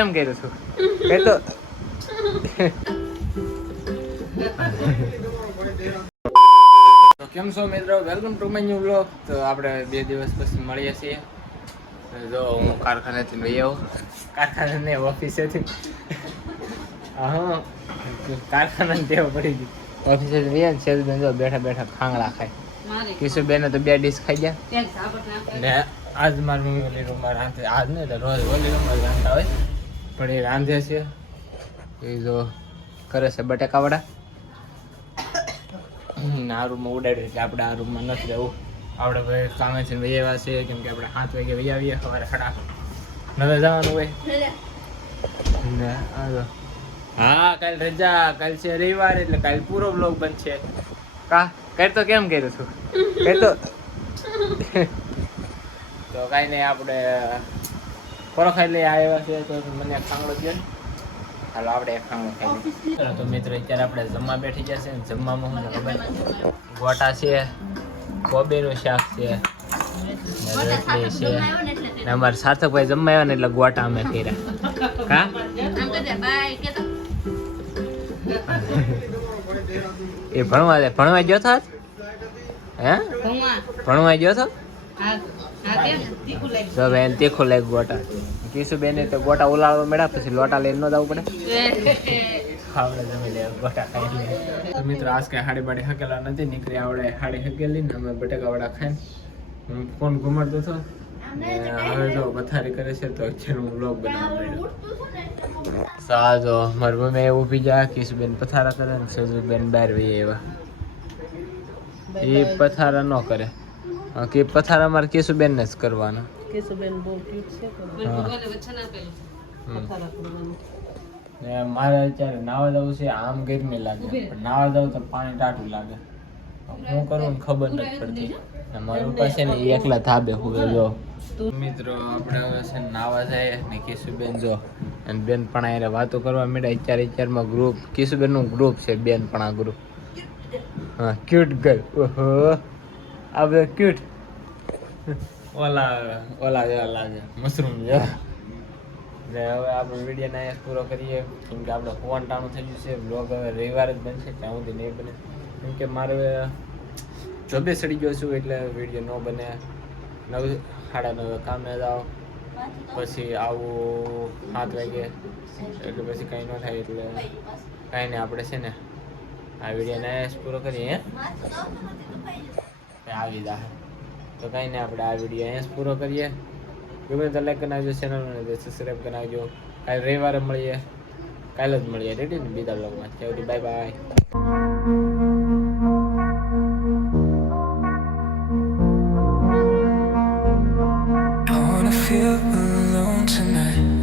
કેમ કર્યું છું કે તો કેમ છો મિત્રો, welcome to my new vlog. તો આપણે 2 દિવસ પછી મળીએ છીએ. જો હું કારખાનેથી લઈ આવું, કારખાને ને ઓફિસેથી. હા, કારખાનાની ટેવ પડી ગઈ. ઓફિસેથી લઈ આવે છે જો બેઠા બેઠા ખાંગડા ખાય. કિશુબેને તો 2 ડીશ ખાઈ ગયા ને આજ મારી મમ્મી ઓલી રૂમમાં રાંધે. આજ ને એટલે રોજ ઓલી રૂમમાં રાંધતા હોય, પણ એ રાંધે છે. એ જો કરે છે બટેકાવડા. આ રૂમમાં ઉડાડ્યું એટલે આપણે આ રૂમમાં નથી રહેવું. આપણે ભાઈ કામે છે વહી આવ્યા છે, કેમ કે આપણે 7 વાગે વહી આવીએ. સવારે 8 નવે જવાનું હોય ને. હા, કાલ રજા, કાલ છે રવિવાર એટલે કાલ પૂરો બ્લોગ બનશે. કા કર તો કેમ કર્યું છું કર તો તો કાંઈ નહીં, આપણે ખોરો ખાઈ લઈ આવ્યા છે. તો મને ખાંગડો દે ને, હાલો આપણે એક ખાંગડો ખાઈ લઈએ. તો મિત્રો અત્યારે આપણે જમવા બેઠી ગયા છે. જમવામાં શું ખબર, ગોટા છે, કોબીનું શાક છે, રોટલી છે. ને અમારા સાર્થકભાઈ જમવા આવ્યા ને એટલે ગોટા અમે કર્યા. કા એ ભણવા ગયો હતો? હે ભણવા ગયો હતો? તો બેન તીખું લાગ્યું ગોટા. કિશુબેન તો ગોટા ઉલાળવા મળ્યા, પછી લોટા લઈને ન જવું પડે. આપણે જમી લે ગોટા ખાઈ લે. તો મિત્રો આજ કઈ હાડી બાડી હકેલા નથી નીકળી. આવડે હાડી હકેલી ને અમે બટેકાવડા ખાઈને હું ફોન ઘુમાડતો હતો. હવે જો પથારી કરે છે તો હું વ્લોગ બનાવવા માંડ્યો. સાજો મારી મમ્મી ઊભી જાય, કિશુબેન પથારા કરે ને સજુબેન બહાર વહી આવ્યા. એ પથારા ન કરે કે પથારા મારે કિશુબેન ને જ કરવાના. કિશુબેન બહુ ક્યુટ છે. મારે અત્યારે નાવા જવું છે. આમ ગરમી લાગે, પણ નાવા જવું તો પાણી ટાઢું લાગે. હું કરું ને ખબર નથી પડતી. મારા પપ્પા છે ને એકલા ધાબે હુવે. જો મિત્રો આપણે હવે છે નાવા જાય ને કિશુબેન જો અને બેનપણા એને વાતો કરવા માંડ્યા. અત્યારમાં ગ્રુપ, કિશુબેન નું ગ્રુપ છે, બેનપણા ગ્રુપ. હા, ક્યુટ ગર્લ. ઓહો, આ બધા ક્યુટ. ઓલા જેવા લાગે, મશરૂમ જેવા. ને હવે આપણે વિડીયોને અહીંયા પૂરો કરીએ, કેમ કે આપણે હોવાનું થઈ ગયું છે. બ્લોગ હવે રવિવારે જ બનશે, ત્યાં સુધી નહીં બને. કેમ કે મારે જોબે સડી ગયો છું એટલે વિડીયો ન બને. 9:30 કામે જાઓ, પછી આવું 7 વાગે, એટલે પછી કંઈ ન થાય. એટલે કાંઈ નહીં, આપણે છે ને આ વિડીયોને પૂરો કરીએ. આવી જાય તો કાંઈ નહીં, આપણે આ વિડીયો અહીંયા પૂરો કરીએ. ગમે તો લાઈક કરી નાખજો, ચેનલને સબસ્ક્રાઈબ કરી નાખજો. કાલે રવિવારે મળીએ, કાલે જ મળીએ. રેડી ને બીજા બ્લોગમાં. ત્યાં સુધી bye bye. Feel alone tonight.